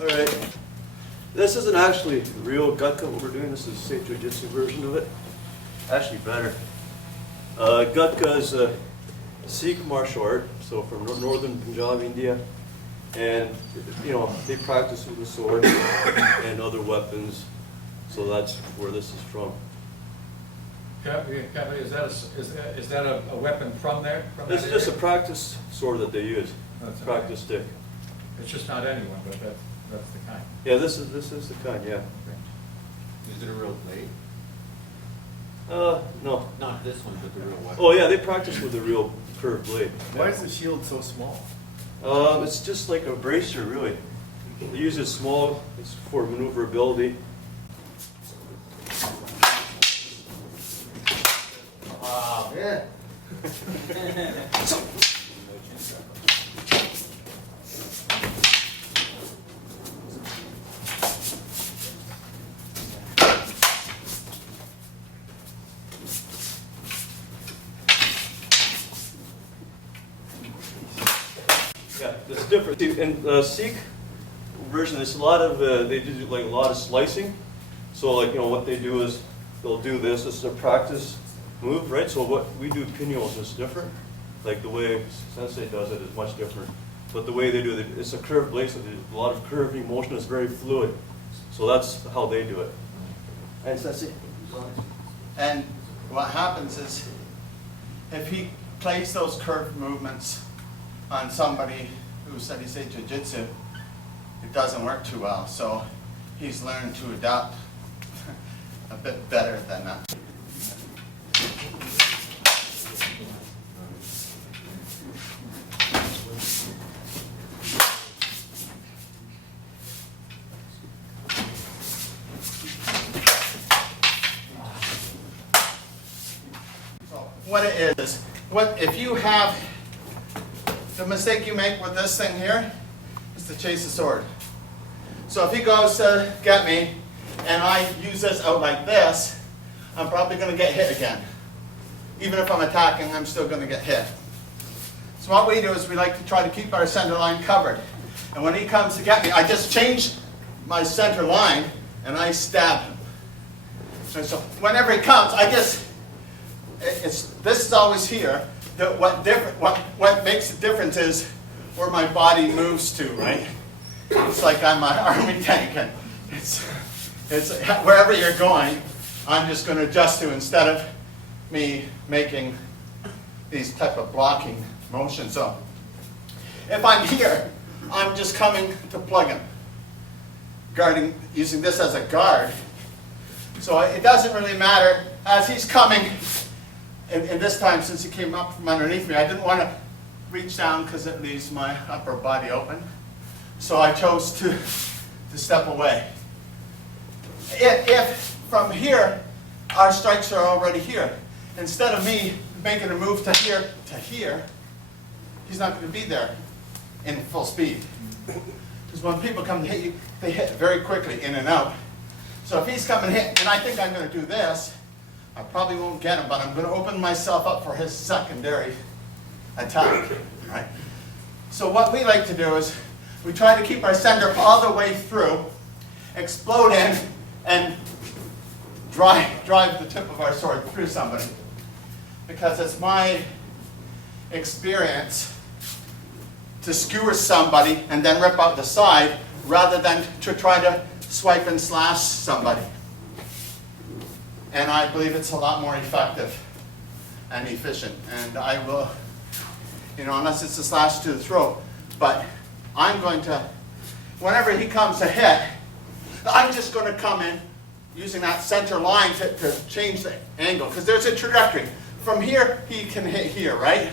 Alright, this isn't actually real Gatka what we're doing, this is Seicho Jutsu version of it. Actually better. Gatka is a Sikh martial art, so from northern Punjab, India. And, you know, they practice with the sword and other weapons, so that's where this is from. Cavalry, is that a weapon from there? This is just a practice sword that they use, practice stick. It's just not anyone, but that's the kind. Yeah, this is the kind, yeah. Is it a real blade? No. Not this one, but the real weapon. Oh yeah, they practice with a real curved blade. Why is the shield so small? It's just like a bracer, really. They use it small, it's for maneuverability. Wow. Yeah. Yeah, it's different. In the Sikh version, there's a lot of they do like a lot of slicing. So like what they do is they'll do this. This is a practice move, right? So what we do pinyols is different. Like the way Sensei does it is much different. But the way they do it, it's a curved blade, so there's a lot of curving motion. It's very fluid. So that's how they do it. And Sensei. And what happens is, if he plays those curved movements on somebody who studies Seicho Jutsu, it doesn't work too well. So he's learned to adapt a bit better than that. What it is, if you have, the mistake you make with this thing here is to chase the sword. So if he goes to get me and I use this out like this, I'm probably going to get hit again. Even if I'm attacking, I'm still going to get hit. So what we do is we like to try to keep our center line covered. And when he comes to get me, I just change my center line and I stab him. And so whenever he comes, I just, this is always here. What makes the difference is where my body moves to, right? It's like I'm an army tank, and it's wherever you're going, I'm just going to adjust to instead of me making these type of blocking motions. So if I'm here, I'm just coming to plug him, guarding, using this as a guard. So it doesn't really matter as he's coming. And this time, since he came up from underneath me, I didn't want to reach down because it leaves my upper body open. So I chose to step away. If from here, our strikes are already here, instead of me making a move to here, he's not going to be there in full speed. Because when people come to hit you, they hit very quickly in and out. So if he's coming to hit, and I think I'm going to do this, I probably won't get him, but I'm going to open myself up for his secondary attack, right? So what we like to do is we try to keep our center all the way through, explode in, and drive the tip of our sword through somebody. Because it's my experience to skewer somebody and then rip out the side rather than to try to swipe and slash somebody. And I believe it's a lot more effective and efficient. And I will, unless it's a slash to the throat, but I'm going to, whenever he comes to hit, I'm just going to come in using that center line to change the angle. Because there's a trajectory. From here, he can hit here, right?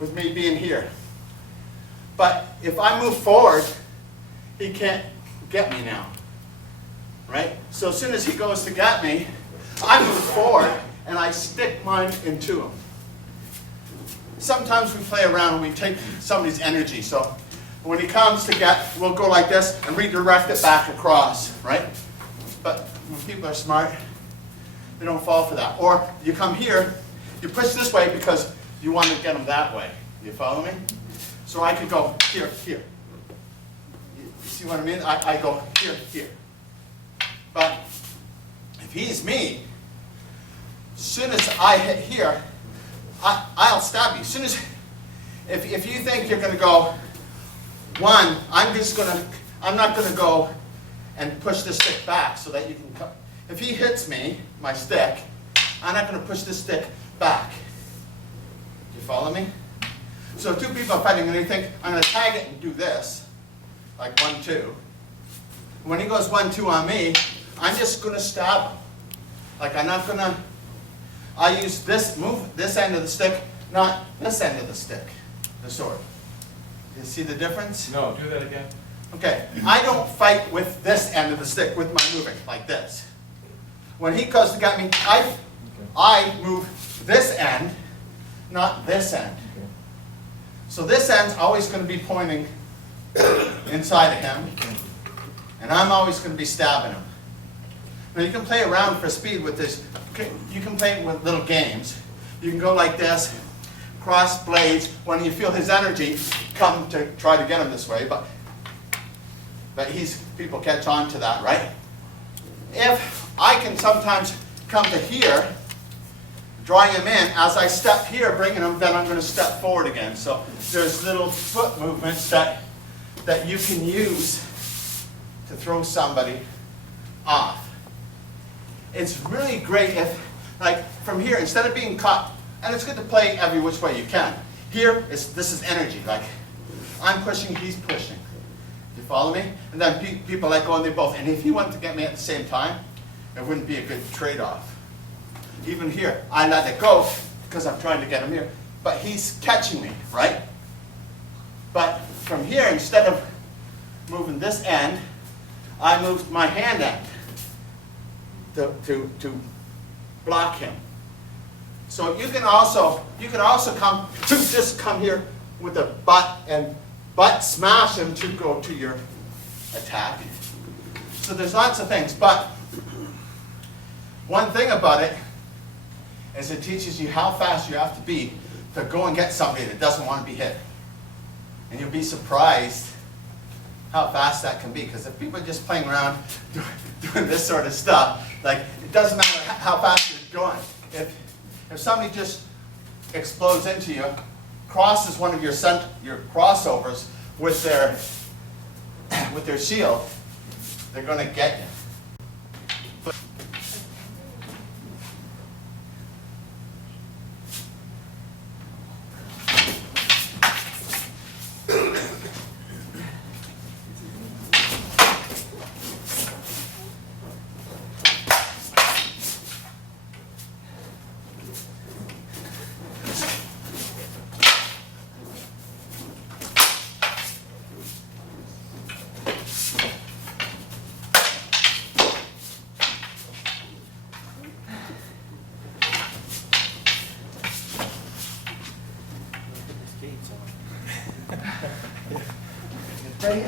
With me being here. But if I move forward, he can't get me now, right? So as soon as he goes to get me, I move forward and I stick mine into him. Sometimes we play around and we take somebody's energy. So when he comes to get, we'll go like this and redirect it back across, right? But when people are smart, they don't fall for that. Or you come here, you push this way because you want to get them that way. You follow me? So I could go here, here. You see what I mean? I go here, here. But if he's me, as soon as I hit here, I'll stab you. As soon as, if you think you're going to go one, I'm not going to go and push this stick back so that you can cut. If he hits me, my stick, I'm not going to push this stick back. Do you follow me? So if two people are fighting and they think, I'm going to tag it and do this, like 1, 2. When he goes 1, 2 on me, I'm just going to stab him. Like I'm not going to, I use this, move this end of the stick, not this end of the stick, the sword. You see the difference? No, do that again. Okay, I don't fight with this end of the stick with my moving, like this. When he goes to get me, I move this end, not this end. Okay. So this end's always going to be pointing inside of him, and I'm always going to be stabbing him. Now you can play around for speed with this. You can play with little games. You can go like this, cross blades, when you feel his energy come to try to get him this way, but people catch on to that, right? If I can sometimes come to here, drawing him in, as I step here, bringing him, then I'm going to step forward again. So there's little foot movements that you can use to throw somebody off. It's really great if, like, from here, instead of being caught, and it's good to play every which way you can. Here, this is energy, like, I'm pushing, he's pushing. You follow me? And then people let go and they both, and if he went to get me at the same time, it wouldn't be a good trade-off. Even here, I let it go because I'm trying to get him here, but he's catching me, right? But from here, instead of moving this end, I moved my hand end to block him. So you can also come here with a butt and butt smash him to go to your attack. So there's lots of things, but one thing about it is it teaches you how fast you have to be to go and get somebody that doesn't want to be hit. And you'll be surprised how fast that can be, because if people are just playing around doing this sort of stuff, like, it doesn't matter how fast you're going. If somebody just explodes into you, crosses one of your crossovers with their shield, they're going to get you. They